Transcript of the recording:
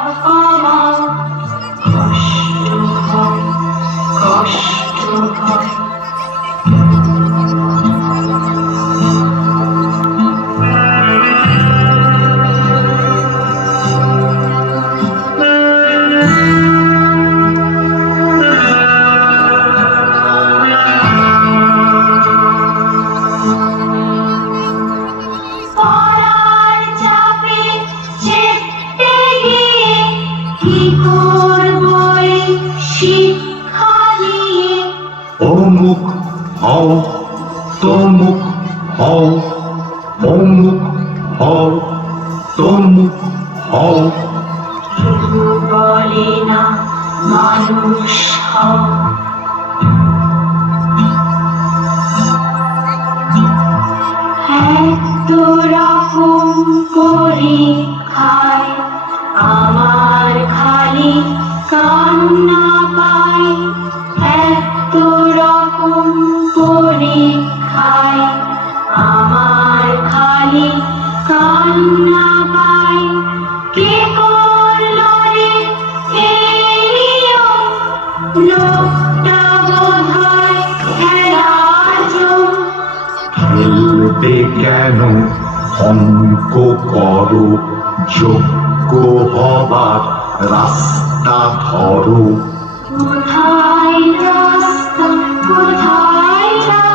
আমার কষ্ট হয়, কষ্ট হয়। পড়ার চাপে চেপে গিয়ে কি করব এই শিক্ষা নিয়ে? অমুক হও, তমুক হও, অমুক হও, তমুক হও। শুধু বলে না মানুষ হও। এত রকম পরীক্ষায় আমার খালি কান্না পায়। এত রকম পরীক্ষায় আমার খালি কান্না পায়। কে করলো রে এই নিয়ম? লোকটা বোধহয় খেলার জন্য। খেলবে কেন? অঙ্ক করো, যোগ্য হবার রাস্তা ধরো। কোথায় রাস্তা, কোথায় রাস্তা?